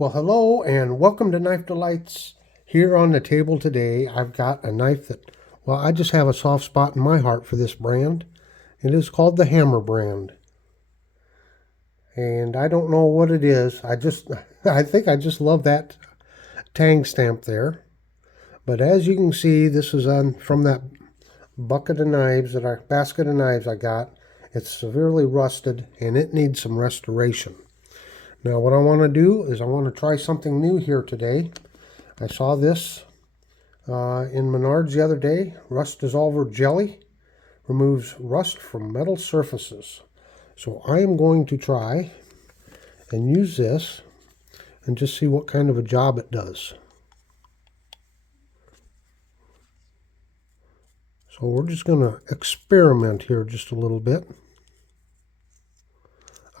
Well, hello and welcome to Knife Delights. Here on the table today, I've got a knife that, well, I just have a soft spot in my heart for this brand. It is called the Hammer brand. And I don't know what it is. I think I just love that tang stamp there. But as you can see, this is from that basket of knives I got. It's severely rusted and it needs some restoration. Now what I want to do is I want to try something new here today. I saw this in Menards the other day. Rust Dissolver Jelly removes rust from metal surfaces. So I am going to try and use this and just see what kind of a job it does. So we're just going to experiment here just a little bit.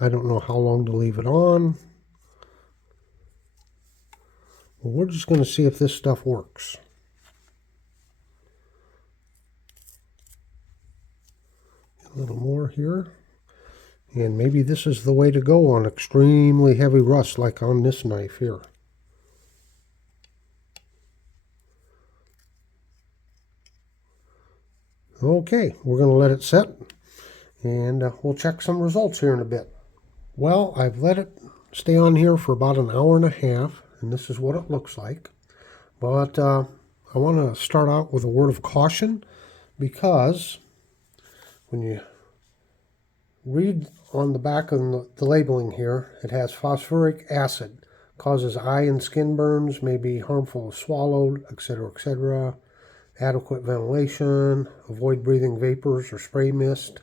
I don't know how long to leave it on. Well, we're just going to see if this stuff works. A little more here. And maybe this is the way to go on extremely heavy rust like on this knife here. Okay, we're going to let it set and we'll check some results here in a bit. Well, I've let it stay on here for about an hour and a half, and this is what it looks like. But I want to start out with a word of caution, because when you read on the back of the labeling here, it has phosphoric acid, causes eye and skin burns, may be harmful if swallowed, etc., etc. Adequate ventilation, avoid breathing vapors or spray mist,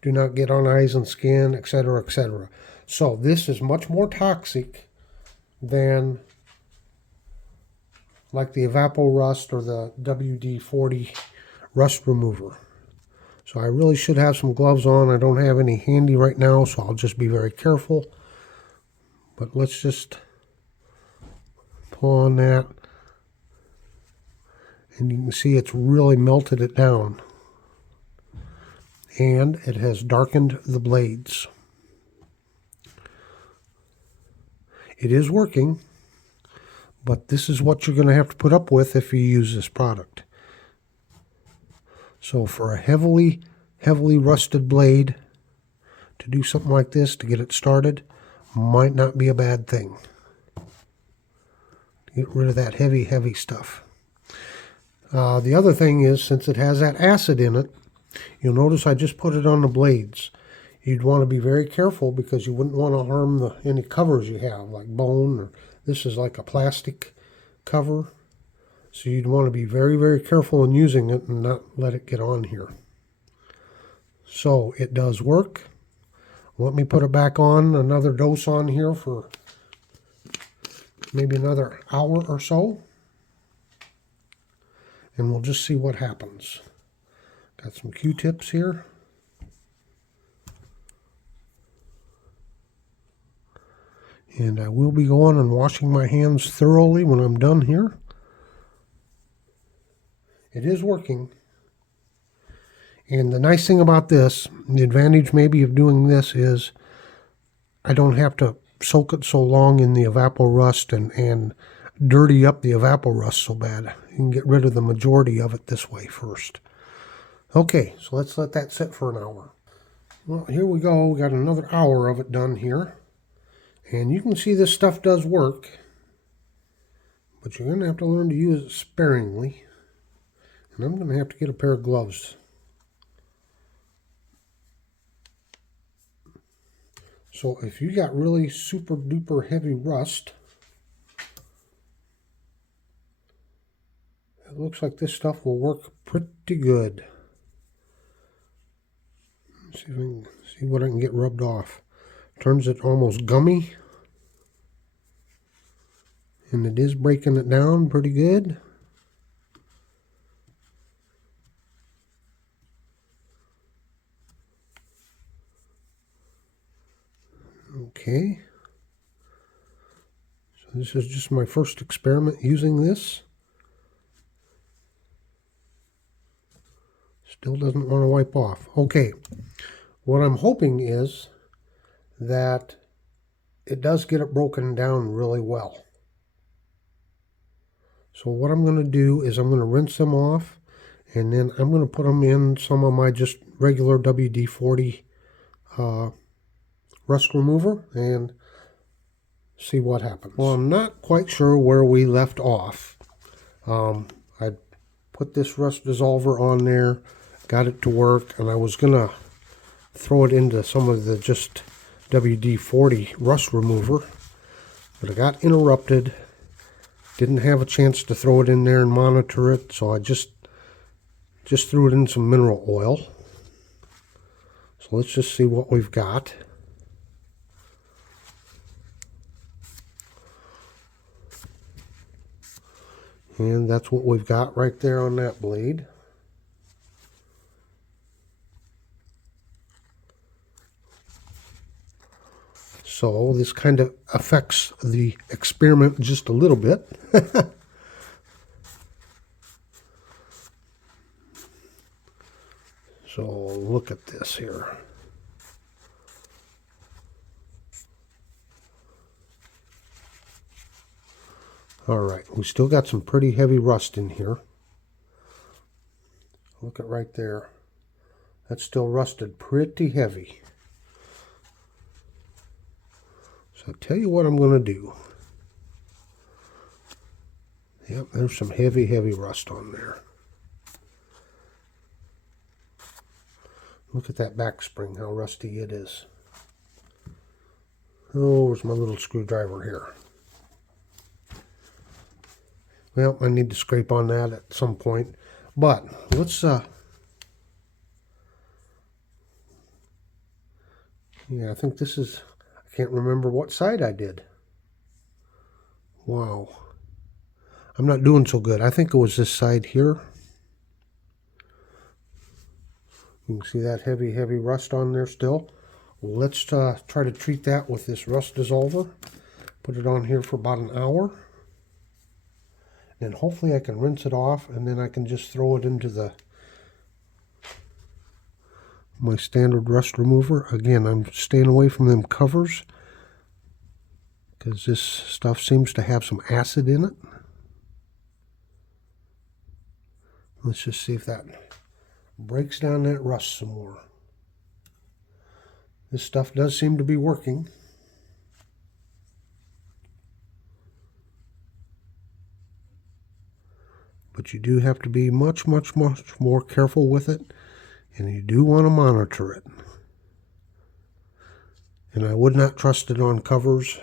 do not get on eyes and skin, etc., etc. So this is much more toxic than like the Evapor Rust or the WD-40 rust remover. So I really should have some gloves on. I don't have any handy right now, so I'll just be very careful. But let's just pull on that. And you can see it's really melted it down. And it has darkened the blades. It is working, but this is what you're going to have to put up with if you use this product. So for a heavily rusted blade, to do something like this, to get it started, might not be a bad thing. Get rid of that heavy stuff. The other thing is, since it has that acid in it, you'll notice I just put it on the blades. You'd want to be very careful because you wouldn't want to harm any covers you have, like bone, or this is like a plastic cover. So you'd want to be very careful in using it and not let it get on here. So it does work. Let me put it back on, another dose on here for maybe another hour or so. And we'll just see what happens. Got some Q-tips here. And I will be going and washing my hands thoroughly when I'm done here. It is working. And the nice thing about this, the advantage maybe of doing this is I don't have to soak it so long in the Evapor Rust and dirty up the Evapor Rust so bad. You can get rid of the majority of it this way first. Okay, so let's let that sit for an hour. Well, here we go. We got another hour of it done here. And you can see this stuff does work, but you're going to have to learn to use it sparingly. And I'm going to have to get a pair of gloves. So if you got really super duper heavy rust, it looks like this stuff will work pretty good. Let's see if I can see what I can get rubbed off. Turns it almost gummy. And it is breaking it down pretty good. Okay. So this is just my first experiment using this. Still doesn't want to wipe off. Okay. What I'm hoping is that it does get it broken down really well. So what I'm going to do is I'm going to rinse them off, and then I'm going to put them in some of my just regular WD-40 rust remover and see what happens. Well, I'm not quite sure where we left off. I put this rust dissolver on there, got it to work, and I was going to throw it into some of the just WD-40 rust remover, but I got interrupted. Didn't have a chance to throw it in there and monitor it, so I just threw it in some mineral oil. So let's just see what we've got. And that's what we've got right there on that blade. So this kind of affects the experiment just a little bit. So look at this here. All right, we still got some pretty heavy rust in here. Look at right there. That's still rusted pretty heavy. So I'll tell you what I'm going to do. Yep, there's some heavy, heavy rust on there. Look at that back spring, how rusty it is. Oh, where's my little screwdriver here? Well, I need to scrape on that at some point. But let's yeah, I think this is, I can't remember what side I did. Wow. I'm not doing so good. I think it was this side here. You can see that heavy, heavy rust on there still. Let's try to treat that with this rust dissolver. Put it on here for about an hour. And hopefully I can rinse it off, and then I can just throw it into my standard rust remover. Again, I'm staying away from them covers because this stuff seems to have some acid in it. Let's just see if that breaks down that rust some more. This stuff does seem to be working. But you do have to be much, much, much more careful with it, and you do want to monitor it. And I would not trust it on covers,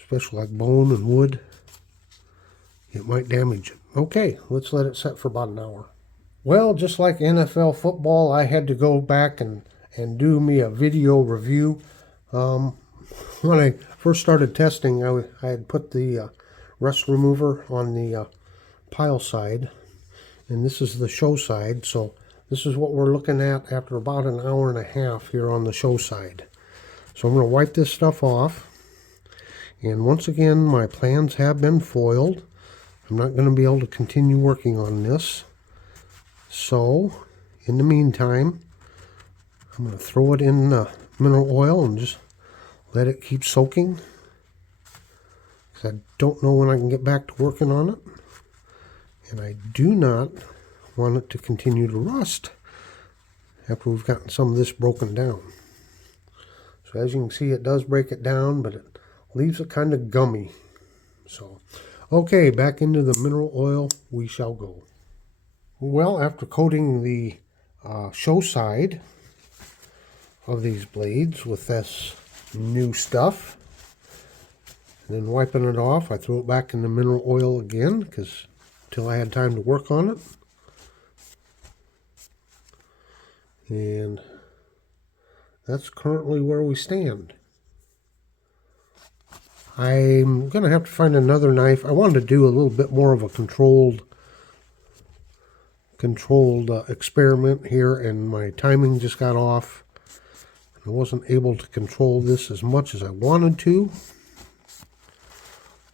especially like bone and wood. It might damage it. Okay, let's let it set for about an hour. Well, just like NFL football, I had to go back and do me a video review. When I first started testing, I had put the rust remover on the pile side, and this is the show side. So this is what we're looking at after about an hour and a half here on the show side. So I'm going to wipe this stuff off, and once again my plans have been foiled. I'm not going to be able to continue working on this. So in the meantime, I'm going to throw it in mineral oil and just let it keep soaking. I don't know when I can get back to working on it, and I do not want it to continue to rust after we've gotten some of this broken down. So as you can see, it does break it down, but it leaves it kind of gummy. So okay, back into the mineral oil we shall go. Well, after coating the show side of these blades with this new stuff, and then wiping it off, I threw it back in the mineral oil again because until I had time to work on it. And that's currently where we stand. I'm going to have to find another knife. I wanted to do a little bit more of a controlled experiment here, and my timing just got off. I wasn't able to control this as much as I wanted to.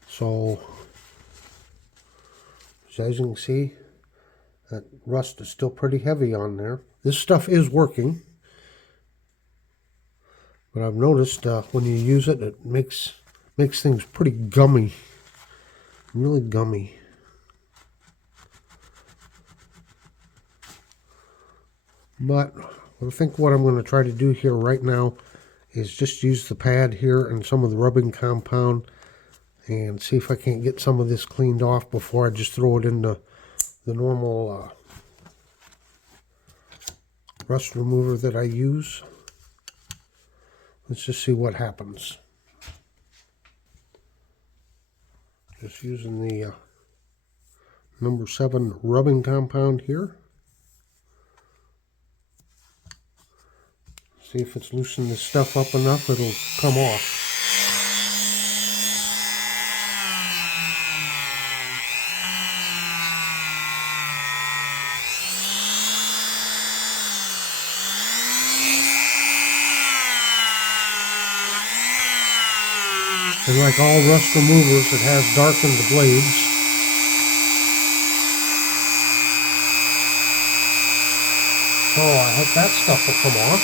So, as you can see, that rust is still pretty heavy on there. This stuff is working, But I've noticed when you use it, it makes things pretty gummy, really gummy. But I think what I'm going to try to do here right now is just use the pad here and some of the rubbing compound and see if I can't get some of this cleaned off before I just throw it into the normal rust remover that I use. Let's just see what happens. Just using the number 7 rubbing compound here. See if it's loosened this stuff up enough, it'll come off. And like all rust removers, it has darkened the blades. So I hope that stuff will come off.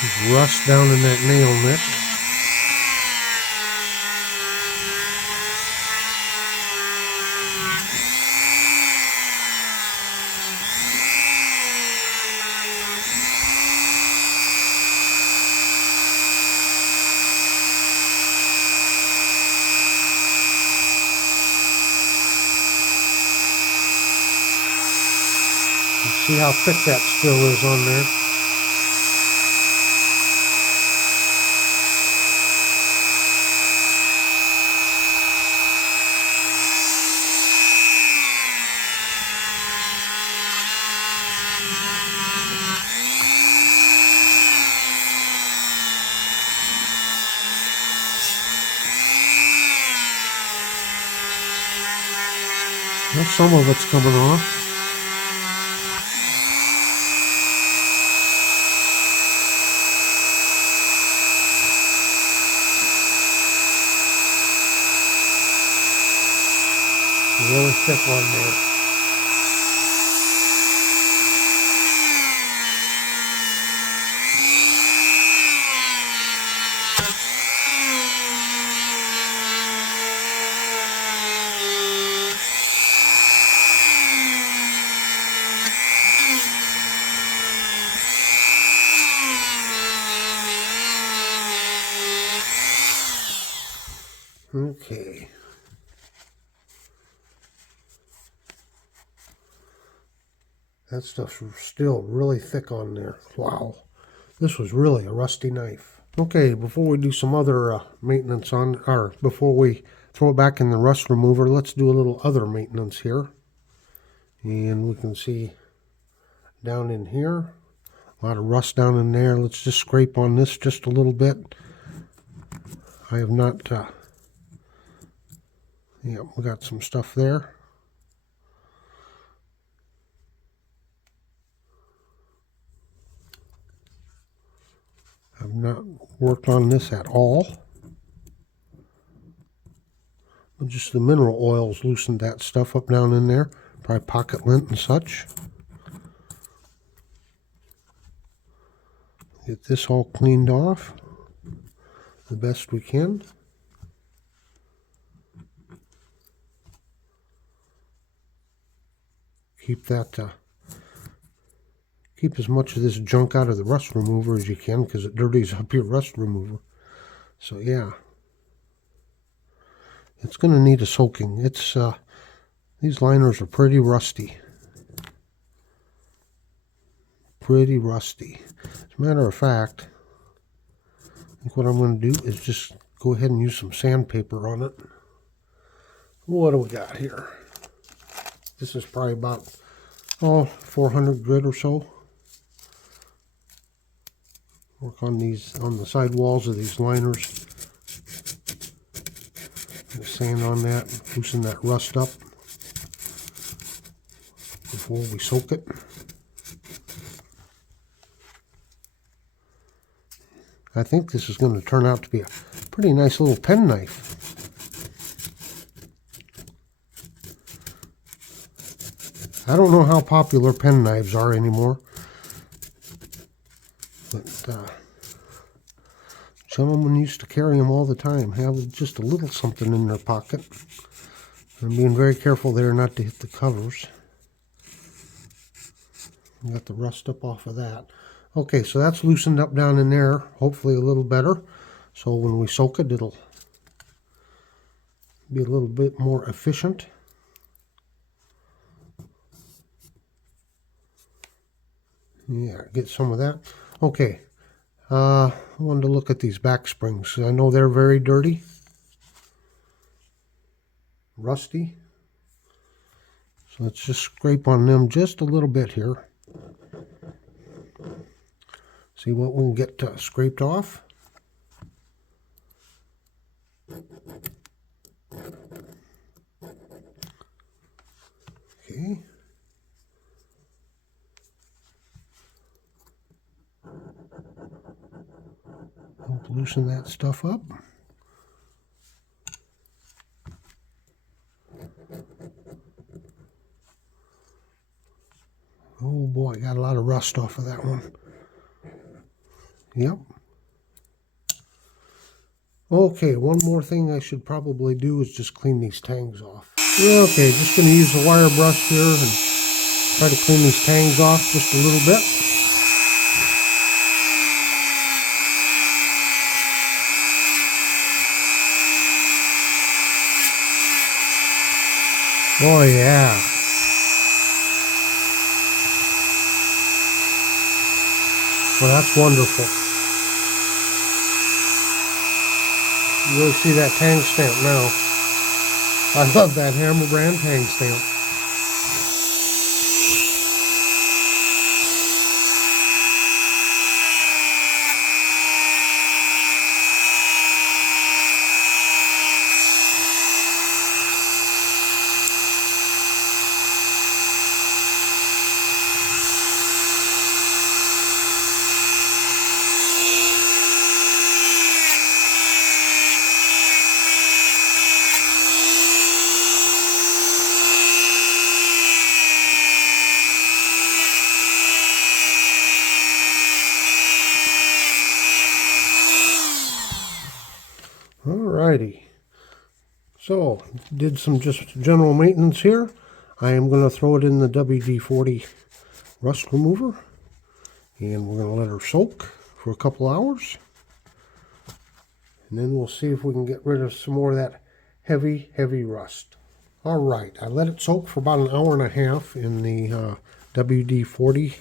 There's rust down in that nail nick. See how thick that still is on there. Well, some of it's coming off. Really thick one there. Okay. That stuff's still really thick on there. Wow. This was really a rusty knife. Okay, before we do some other maintenance on, or before we throw it back in the rust remover, let's do a little other maintenance here. And we can see down in here, a lot of rust down in there. Let's just scrape on this just a little bit. I have not, yeah, we got some stuff there. I've not worked on this at all. Just the mineral oils loosened that stuff up down in there. Probably pocket lint and such. Get this all cleaned off the best we can. Keep that, keep as much of this junk out of the rust remover as you can, because it dirties up your rust remover. So yeah, it's going to need a soaking. It's these liners are pretty rusty. Pretty rusty. As a matter of fact, I think what I'm going to do is just go ahead and use some sandpaper on it. What do we got here? This is probably about 400 grit or so. Work on these, on the side walls of these liners. Sand on that, loosen that rust up before we soak it. I think this is going to turn out to be a pretty nice little pen knife. I don't know how popular pen knives are anymore, but gentlemen used to carry them all the time, have just a little something in their pocket. I'm being very careful there not to hit the covers. Got the rust up off of that. Okay, so that's loosened up down in there, hopefully a little better. So when we soak it, it'll be a little bit more efficient. Yeah, get some of that. Okay, I wanted to look at these back springs. I know they're very dirty, rusty. So let's just scrape on them just a little bit here. See what we can get scraped off. Okay. Help loosen that stuff up. Oh boy, got a lot of rust off of that one. Yep. Okay, one more thing I should probably do is just clean these tangs off. Okay, just going to use the wire brush here and try to clean these tangs off just a little bit. Oh yeah. Well, that's wonderful. You really see that tang stamp now. I love that Hammer brand tang stamp. Alrighty, so did some just general maintenance here. I am going to throw it in the WD-40 rust remover, and we're going to let her soak for a couple hours, and then we'll see if we can get rid of some more of that heavy rust. Alright, I let it soak for about an hour and a half in the WD-40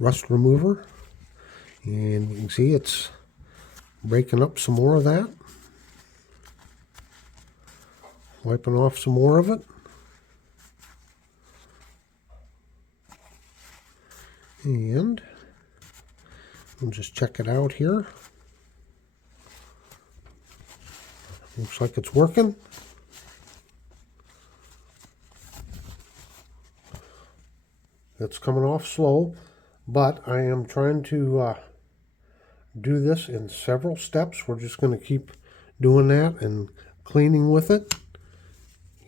rust remover, and you can see it's breaking up some more of that. Wiping off some more of it. And we'll just check it out here. Looks like it's working. It's coming off slow, but I am trying to do this in several steps. We're just going to keep doing that and cleaning with it.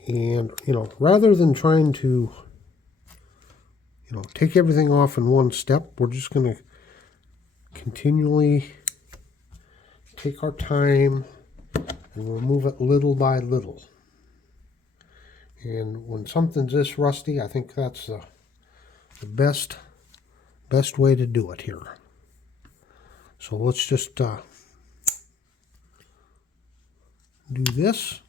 And, rather than trying to, take everything off in one step, we're just going to continually take our time and remove it little by little. And when something's this rusty, I think that's the best way to do it here. So let's just do this.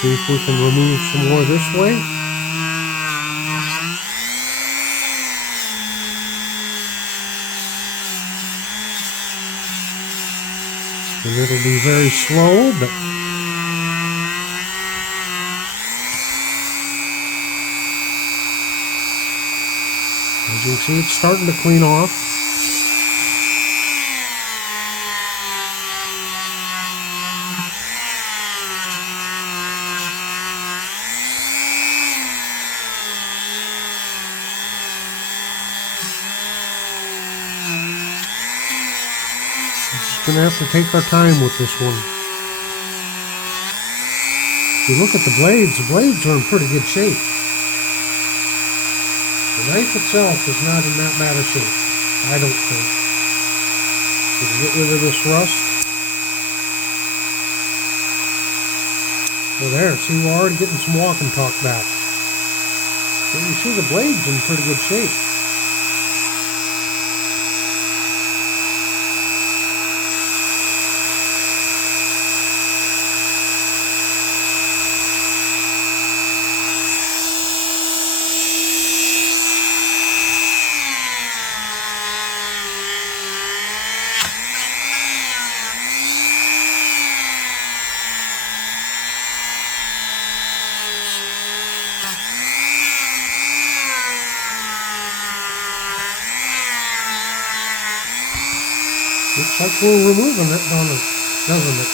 See if we can remove some more this way. And it'll be very slow, but as you can see, it's starting to clean off. Gonna have to take our time with this one. you look at the blades are in pretty good shape. The knife itself is not in that bad a shape, I don't think. Did you get rid of this rust? Well, there, see, we're already getting some walk and talk back. So you see the blade's in pretty good shape. Looks like we're removing it, doesn't it?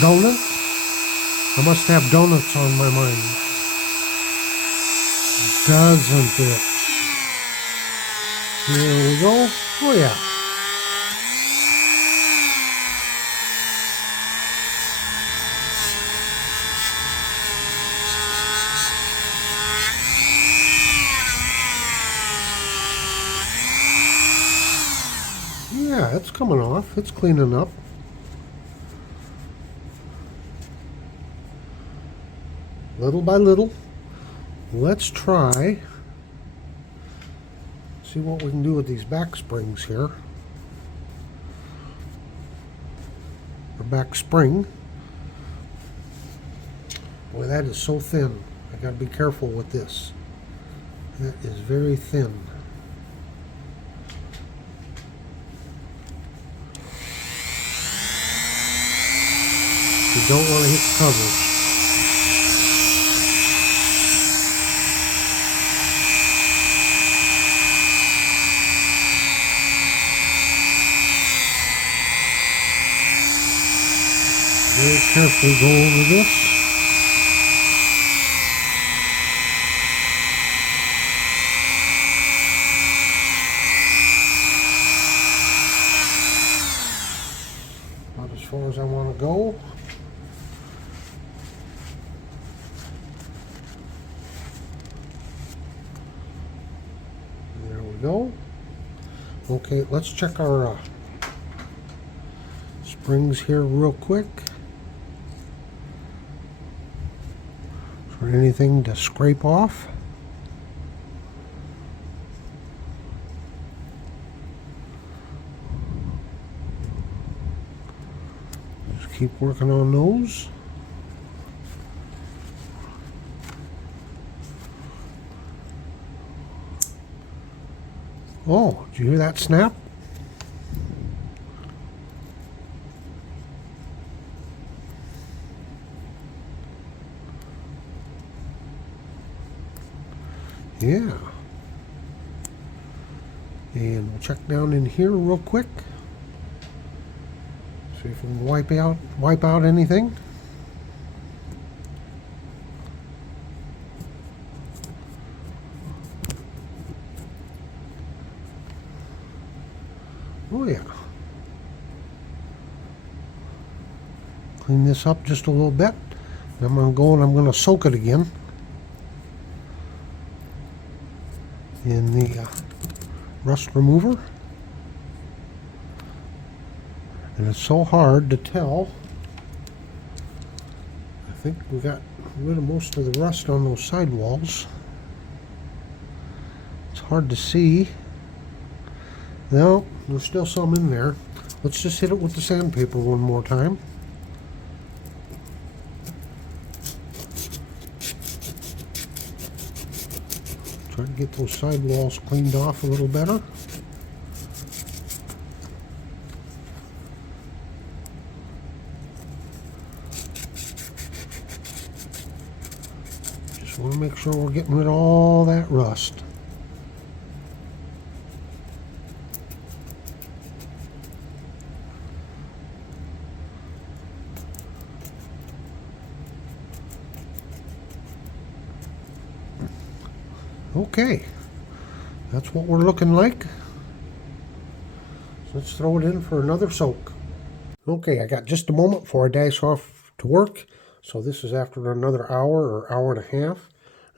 Donut? I must have donuts on my mind. Doesn't it? Here we go. Oh yeah. Yeah, it's coming off. It's cleaning up. Little by little. Let's try. See what we can do with these back springs here. Or back spring. Boy, that is so thin. I gotta be careful with this. That is very thin. You don't want to hit the covers. Very carefully go over this. About as far as I want to go. There we go. Okay, let's check our springs here real quick. For anything to scrape off. Just keep working on those. Oh, did you hear that snap? Yeah. And we'll check down in here real quick. See if we can wipe out anything. Oh yeah. Clean this up just a little bit. Then I'm going to go and I'm going to soak it again in the rust remover. And it's so hard to tell. I think we got rid of most of the rust on those sidewalls. It's hard to see. No, there's still some in there. Let's just hit it with the sandpaper one more time. Try to get those sidewalls cleaned off a little better. Just want to make sure we're getting rid of all that rust. Okay, that's what we're looking like. So let's throw it in for another soak. Okay, I got just a moment before I dash off to work. So this is after another hour or hour and a half.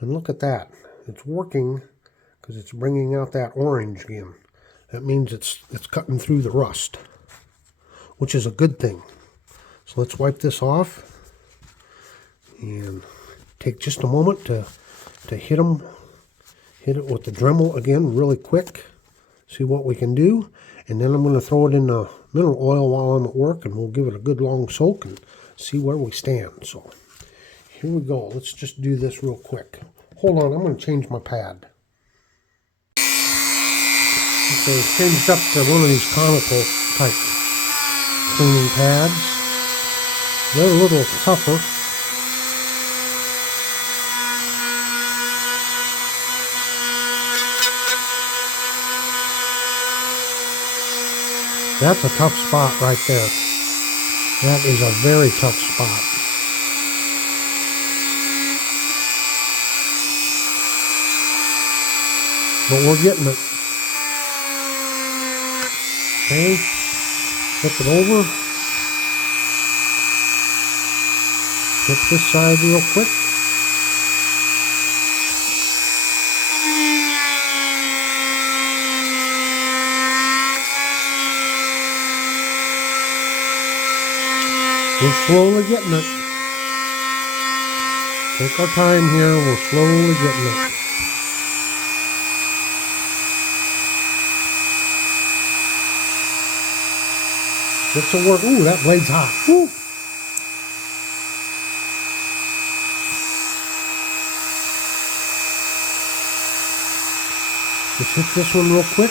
And look at that. It's working because it's bringing out that orange again. That means it's cutting through the rust, which is a good thing. So let's wipe this off and take just a moment to hit it with the Dremel again really quick. See what we can do. And then I'm going to throw it in the mineral oil while I'm at work, and we'll give it a good long soak and see where we stand. So here we go. Let's just do this real quick. Hold on, I'm going to change my pad. Okay, changed up to one of these conical type cleaning pads. They're a little tougher. That's a tough spot right there. That is a very tough spot. But we're getting it. Okay, flip it over. Hit this side real quick. We're slowly getting it. Take our time here. We're slowly getting it. It's a work. Ooh, that blade's hot. Woo. Just hit this one real quick.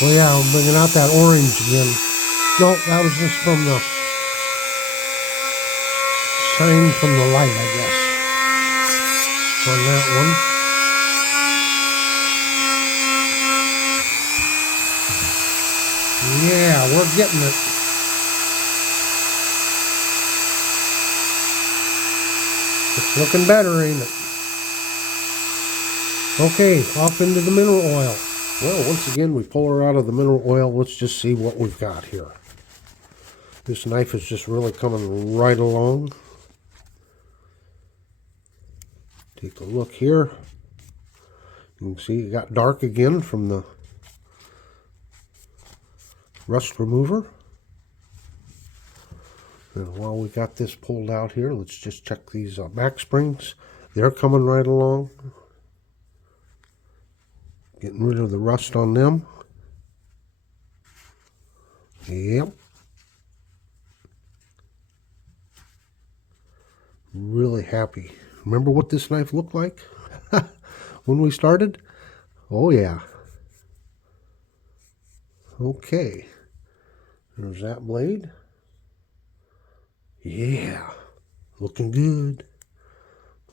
Well, yeah, I'm bringing out that orange again. No, that was just from the shine from the light, I guess, on that one. Yeah, we're getting it. It's looking better, ain't it? Okay, off into the mineral oil. Well, once again, we pull her out of the mineral oil. Let's just see what we've got here. This knife is just really coming right along. Take a look here. You can see it got dark again from the rust remover. And while we got this pulled out here, let's just check these back springs. They're coming right along. Getting rid of the rust on them. Yep. Really happy. Remember what this knife looked like when we started? Oh yeah. Okay. There's that blade. Yeah. Looking good.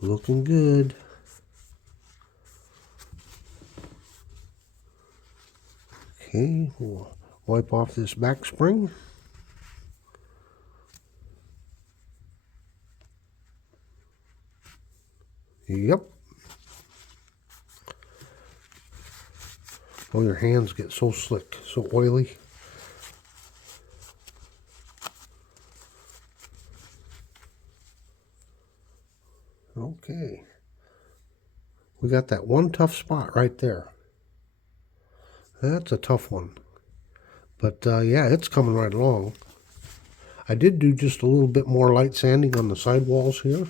Looking good. Okay, we'll wipe off this back spring. Yep. Oh, your hands get so slick, so oily. Okay. We got that one tough spot right there. That's a tough one. But yeah, it's coming right along. I did do just a little bit more light sanding on the sidewalls here.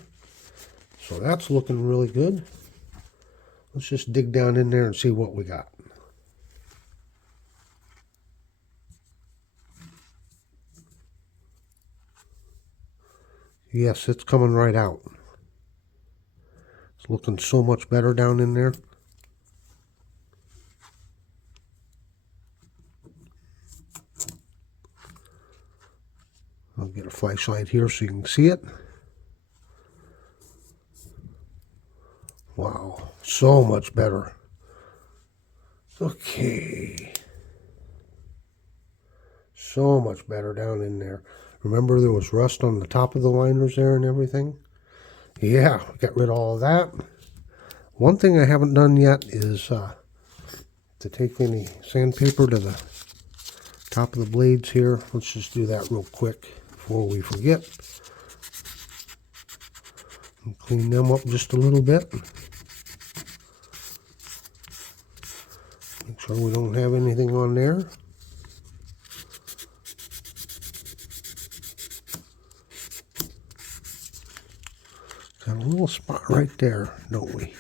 So that's looking really good. Let's just dig down in there and see what we got. Yes, it's coming right out. It's looking so much better down in there. I'll get a flashlight here so you can see it. Wow, so much better. Okay. So much better down in there. Remember there was rust on the top of the liners there and everything? Yeah, got rid of all of that. One thing I haven't done yet is to take any sandpaper to the top of the blades here. Let's just do that real quick before we forget. And clean them up just a little bit. Make sure we don't have anything on there. Got a little spot right there, don't we?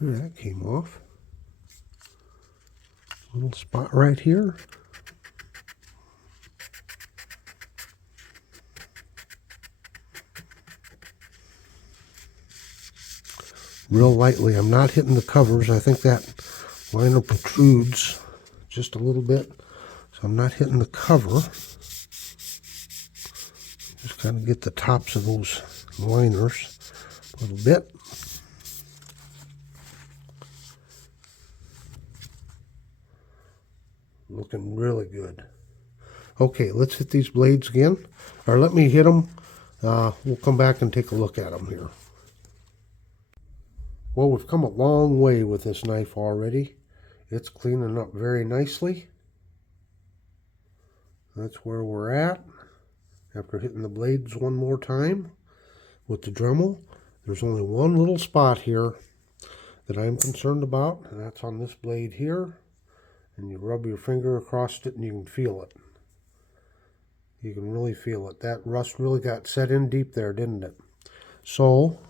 Ooh, that came off. Little spot right here. Real lightly. I'm not hitting the covers. I think that liner protrudes just a little bit. So I'm not hitting the cover. Just kind of get the tops of those liners a little bit. Looking really good. Okay, let's hit these blades again. Or let me hit them. We'll come back and take a look at them here. Well, we've come a long way with this knife already. It's cleaning up very nicely. That's where we're at. After hitting the blades one more time with the Dremel, there's only one little spot here that I'm concerned about, and that's on this blade here. And you rub your finger across it and you can feel it. You can really feel it. That rust really got set in deep there, didn't it? So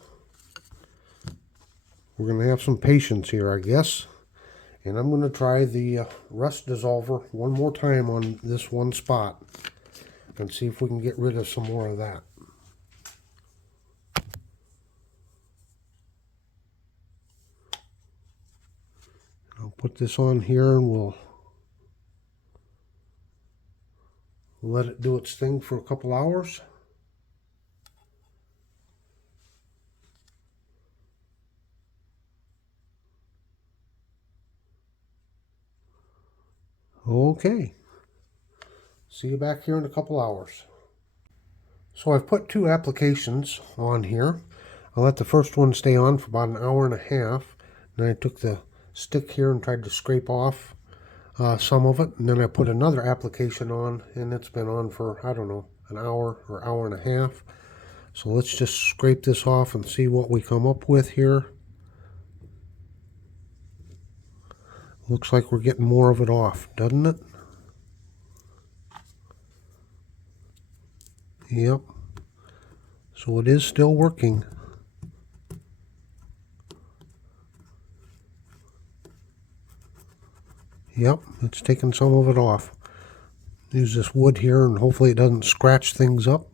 we're going to have some patience here, I guess. And I'm going to try the Rust Dissolver one more time on this one spot and see if we can get rid of some more of that. I'll put this on here and we'll let it do its thing for a couple hours. Okay. See you back here in a couple hours. So I've put two applications on here. I let the first one stay on for about an hour and a half. Then I took the stick here and tried to scrape off some of it. And then I put another application on, and it's been on for, I don't know, an hour or hour and a half. So let's just scrape this off and see what we come up with here. Looks like we're getting more of it off, doesn't it? Yep. So it is still working. Yep, it's taking some of it off. Use this wood here and hopefully it doesn't scratch things up.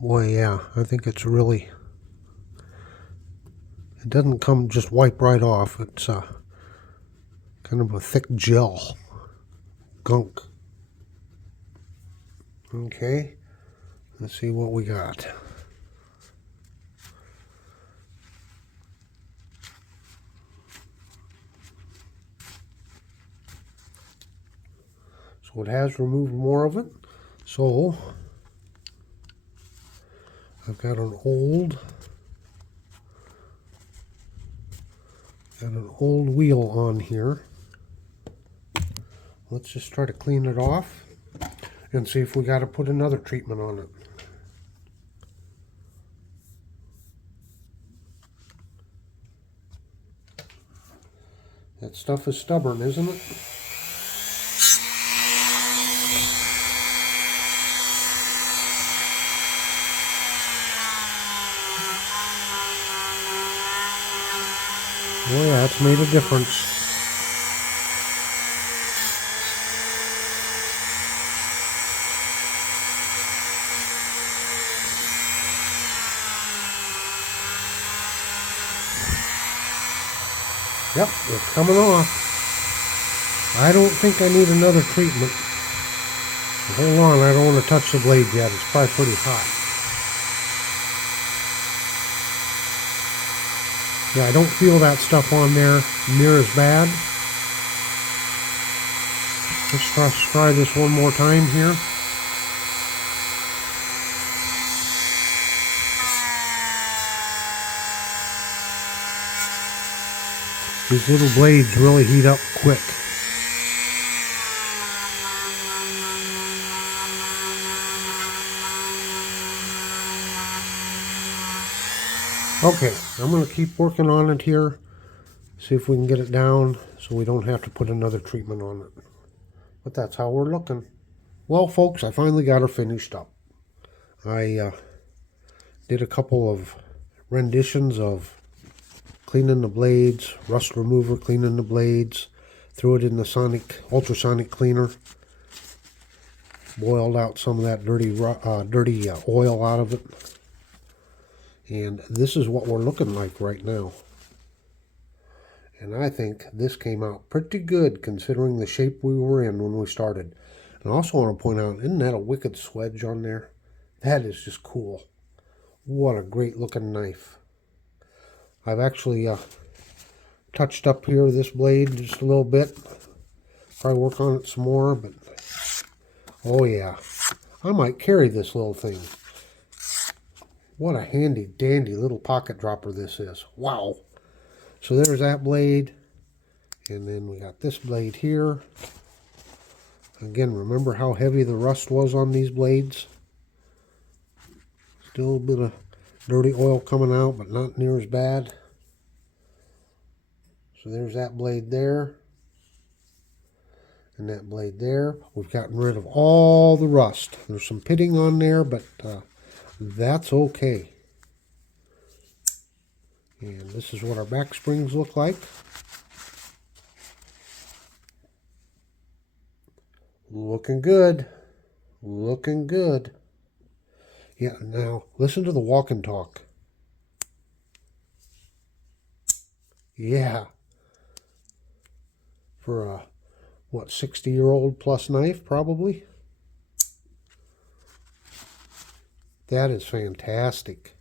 Boy, yeah, I think it's really... It doesn't come just wipe right off. It's kind of a thick gel. Gunk. Okay, let's see what we got. So it has removed more of it. So I've got an old wheel on here. Let's just try to clean it off and see if we got to put another treatment on it. That stuff is stubborn, isn't it? Oh yeah, it's made a difference. Yep, it's coming off. I don't think I need another treatment. Hold on, I don't want to touch the blade yet. It's probably pretty hot. Yeah, I don't feel that stuff on there near as bad. Let's try this one more time here. These little blades really heat up quick. Okay, I'm going to keep working on it here. See if we can get it down so we don't have to put another treatment on it. But that's how we're looking. Well, folks, I finally got her finished up. I did a couple of renditions of cleaning the blades, rust remover, cleaning the blades, threw it in the ultrasonic cleaner, boiled out some of that dirty oil out of it. And this is what we're looking like right now. And I think this came out pretty good considering the shape we were in when we started. And I also want to point out, isn't that a wicked swedge on there? That is just cool. What a great looking knife. I've actually touched up here this blade just a little bit. Probably work on it some more, but oh yeah. I might carry this little thing. What a handy dandy little pocket dropper this is. Wow. So there's that blade. And then we got this blade here. Again, remember how heavy the rust was on these blades? Still a bit of dirty oil coming out, but not near as bad. So there's that blade there. And that blade there. We've gotten rid of all the rust. There's some pitting on there, but that's okay. And this is what our back springs look like. Looking good. Looking good. Yeah, now listen to the walk and talk. Yeah. For a, what, 60-year-old plus knife, probably? That is fantastic.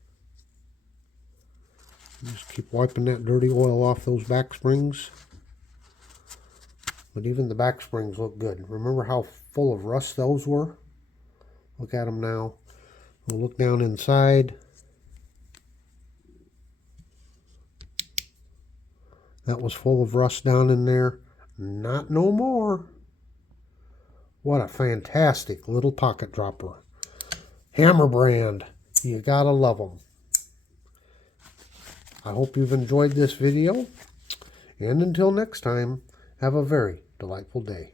Just keep wiping that dirty oil off those back springs. But even the back springs look good. Remember how full of rust those were? Look at them now. We'll look down inside. That was full of rust down in there. Not no more. What a fantastic little pocket dropper. Hammer brand. You gotta love them. I hope you've enjoyed this video. And until next time, have a very delightful day.